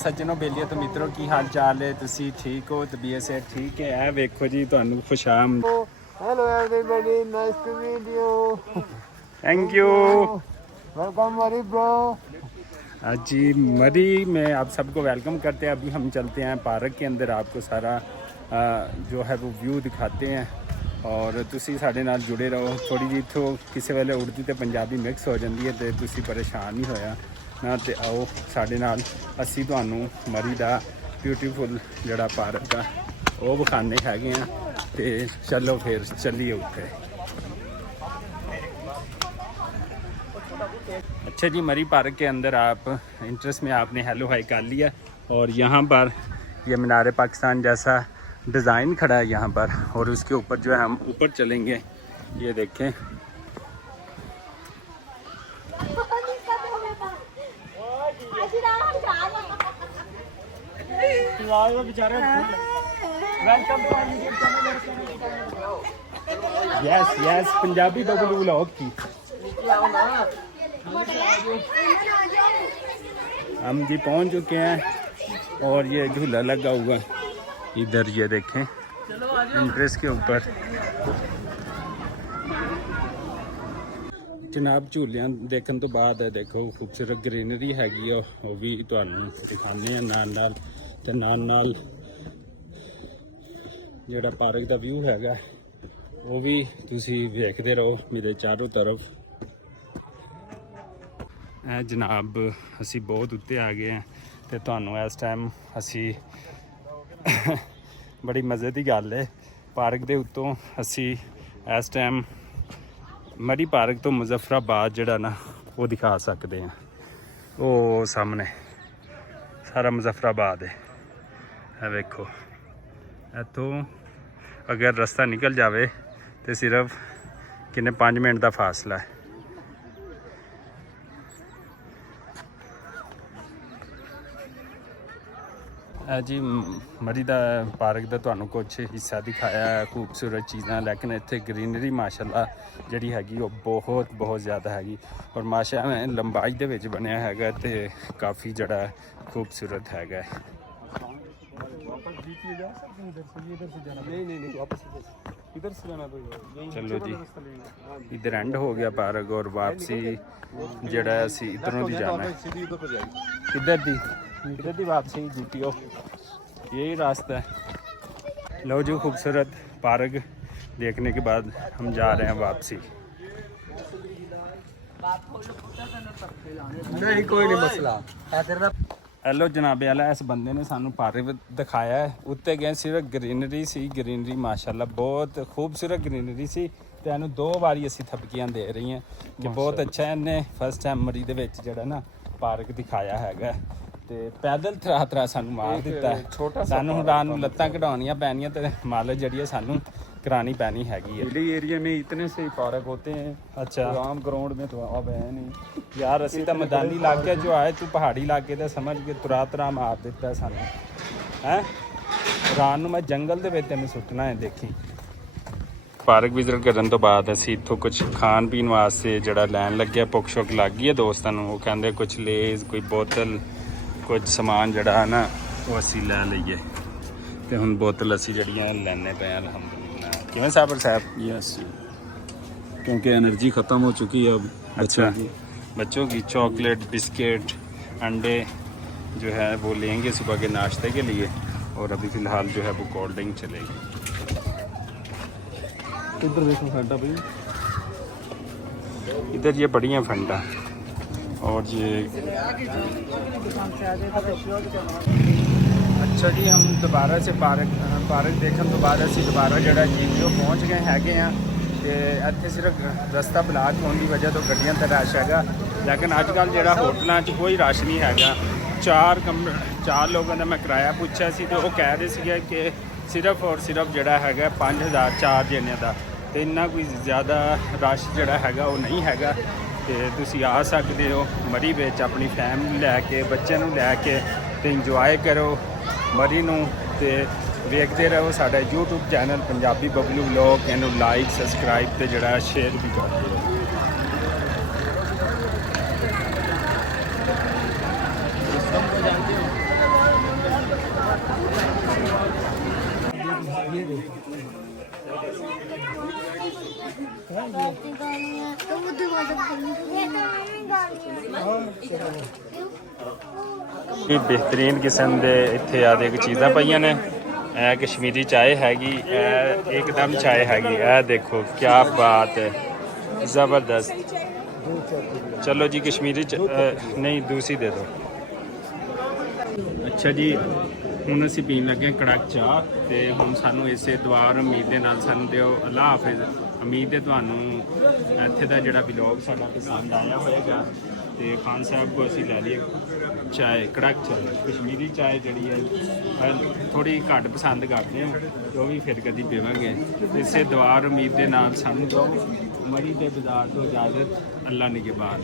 सज्जनों बेलिए तो मित्रों की हाल चाल है तुसी ठीक हो तबीयत से ठीक है वेखो जी ਤੁਹਾਨੂੰ खुशाम Hello everybody, nice to meet you. Thank you Welcome Mari bro. जी मरी में आप सबको वेलकम करते हैं। अभी हम चलते हैं पार्क के अंदर, आपको सारा जो है वो व्यू दिखाते हैं और तुसी साडे नाल जुड़े रहो। थोड़ी जी इत्थों किसी वेले उर्दू ते पंजाबी मिक्स हो जाती है तो तुसी परेशान नहीं होया ना, तो आओ साडे नाल असी तुहानू मरी दा ब्यूटीफुल जड़ा पार्क आ वो विखाने हैगे हैं। तो चलो फिर चलिए उत्थे। अच्छा जी, मरी पार्क के अंदर आप इंटरेस्ट में आपने हेलो हाई कर लिया और यहाँ पर ये मीनार पाकिस्तान जैसा डिज़ाइन खड़ा है यहाँ पर, और उसके ऊपर जो है हम ऊपर चलेंगे। ये देखें yes yes Punjabi Bablu vlog की हम जी पहुंच चुके हैं और ये झूला लगा हुआ इधर, ये देखें इंट्रेस के ऊपर जनाब। झूलियां देखने तो बाद है देखो खूबसूरत ग्रीनरी हैगी वो भी तुहानू दिखाने हैं नाल नाल, ते नाल नाल जेड़ा पार्क दा व्यू हैगा वो भी तुसी वेखदे रहो मेरे चारों तरफ। जनाब असी बहुत उत्ते आ गए हैं तो तुहानू इस टाइम असी बड़ी मज़े की गल है पार्क के उत्तों असी इस टाइम मरी पार्क तो मुजफ्फराबाद जड़ा ना वो दिखा सकते हैं। वो सामने सारा मुजफ्फराबाद है वेखो। इतों अगर रास्ता निकल जाए तो सिर्फ किन्ने 5 मिनट का फासला है। जी मरी दा पार्क का तुहानू कुछ हिस्सा दिखाया है, खूबसूरत चीज़ां, लेकिन इत्थे ग्रीनरी माशाअल्लाह जिहड़ी हैगी वो बहुत बहुत ज़्यादा हैगी और माशाअल्लाह लंबाई दे विच बनया हैगा ते काफ़ी जड़ा खूबसूरत हैगा। चलो जी इधर एंड हो गया पार्क और वापसी जड़ा असी इधरों दी जाना है, इधर दी वापसी जीपीओ यही रास्ता है। लो जो खूबसूरत पार्क देखने के बाद हम जा रहे हैं वापसी। नहीं कोई नहीं मसला। हेलो जनाबे आला, इस बंदे ने सानू पार्क दिखाया है, उत्ते गए सिर्फ ग्रीनरी सी, ग्रीनरी माशाल्लाह बहुत खूबसूरत ग्रीनरी सी। तो इन्हू 2 बारी असी थपकियां दे रही हैं कि बहुत अच्छा है। इन्हें फर्स्ट टाइम मरी दे विच जड़ा ना पार्क दिखाया हैगा ते पैदल थरा सानू मार दिता है। सानू रात नूं लत्तां कढाउणियां पैणियां ते मालिश जड़ी है सानू करानी पैनी हैगी है। हिली एरिया में इतने से पार्क होते हैं, अच्छा आम ग्राउंड में तो अब है नहीं यार, असी तो मैदानी इलाके जो आए, तू पहाड़ी इलाके तो समझ के तुरा मार दिता है सानू है। रात नूं मैं जंगल दे विच तैनूं सुੱਟਣਾ है। देखी पार्क विजिट करन तो बाद असी इत्थों कुछ खान पीन वास्ते जड़ा लैन लग्या, भुख शुक लग गई है दोस्तां नूं। वो कहंदे कुछ लेज कोई बोतल कुछ समान जड़ा है ना वो असी लै लईए ते हुण बोतल असी जड़ियां लैने पे अल्हम्दुलिल्लाह। किवें साबर साहब? यस, क्योंकि एनर्जी ख़त्म हो चुकी है अब। अच्छा बच्चों की चॉकलेट बिस्किट अंडे जो है वो लेंगे सुबह के नाश्ते के लिए, और अभी फ़िलहाल जो है वो कोल्ड ड्रिंक चलेगी। इधर देखो फंटा भाई, इधर ये बड़ी हैं फंटा और ये अच्छा जी हम दोबारा से पार्क देखने तो बाद असी दोबारा जड़ा जीपीओ पहुँच गए हैगे हैं। तो इत्थे सिर्फ रस्ता ब्लाक होने की वजह तो गड्डियां तो रश हैगा, लेकिन अजकल जड़ा होटलों च कोई रश नहीं हैगा। 4 लोगों का मैं किराया पूछा सी तो वो कह रहे थे कि सिर्फ और सिर्फ जड़ा हैगा 5000 4 जने का, तो इन्ना कोई ज़्यादा रश जड़ा हैगा वो नहीं हैगा। तो तुसी आ सकते हो मरी विच अपनी फैमिली लैके बच्चे नूं लैके ते इंजॉय करो मरी नूं ते वेखते रहो साडा YouTube channel Punjabi Bablu vlog. इनू लाइक सबसक्राइब ते जड़ा शेयर भी कर दिओ। ਇਹ ਬਿਹਤਰੀਨ ਕਿਸਮ ਦੇ ਇੱਥੇ ਆ ਦੇਖ ਚੀਜ਼ਾਂ ਪਈਆਂ ਨੇ। ਇਹ ਕਸ਼ਮੀਰੀ ਚਾय ਹੈਗੀ, ਇਹ ਇੱਕਦਮ ਚਾय ਹੈਗੀ। ਇਹ ਦੇਖੋ ਕੀ ਬਾਤ ਹੈ, ਜ਼ਬਰਦਸਤ। ਚਲੋ ਜੀ ਕਸ਼ਮੀਰੀ ਨਹੀਂ ਦੂਸਰੀ ਦੇ ਦਿਓ। ਅੱਛਾ ਜੀ, ਹੁਣ ਅਸੀਂ ਪੀਣ ਲੱਗੇ ਹਾਂ ਕੜਕ ਚਾਹ ਤੇ ਹੁਣ ਸਾਨੂੰ ਇਸੇ ਦੁਆਰ ਉਮੀਦ ਦੇ ਨਾਲ ਸਾਨੂੰ ਦਿਓ ਅੱਲਾ ਹਾਫਿਜ਼। ਉਮੀਦ ਹੈ ਤੁਹਾਨੂੰ ਇੱਥੇ ਦਾ ਜਿਹੜਾ ਵਲੌਗ ਸਾਡਾ ਪਸੰਦ ਆਇਆ ਹੋਵੇਗਾ ਤੇ ਖਾਨ ਸਾਹਿਬ ਕੋ ਅਸੀਂ ਲੈ ਲਈਏ ਚਾय ਕੜਕ ਚਾय। ਕਸ਼ਮੀਰੀ ਚਾय ਜਿਹੜੀ ਹੈ ਥੋੜੀ ਘੱਟ ਪਸੰਦ ਕਰਦੇ ਹਾਂ, ਉਹ ਵੀ ਫਿਰ ਕਦੀ ਪੀਵਾਂਗੇ। ਇਸੇ ਦੁਆਰ ਉਮੀਦ ਦੇ ਨਾਲ ਸਾਨੂੰ ਦਿਓ। ਮਰੀ ਦੇ ਬਾਜ਼ਾਰ ਤੋਂ ਇਜਾਜ਼ਤ, ਅੱਲਾ ਨਿਗਹਿਬਾਨ।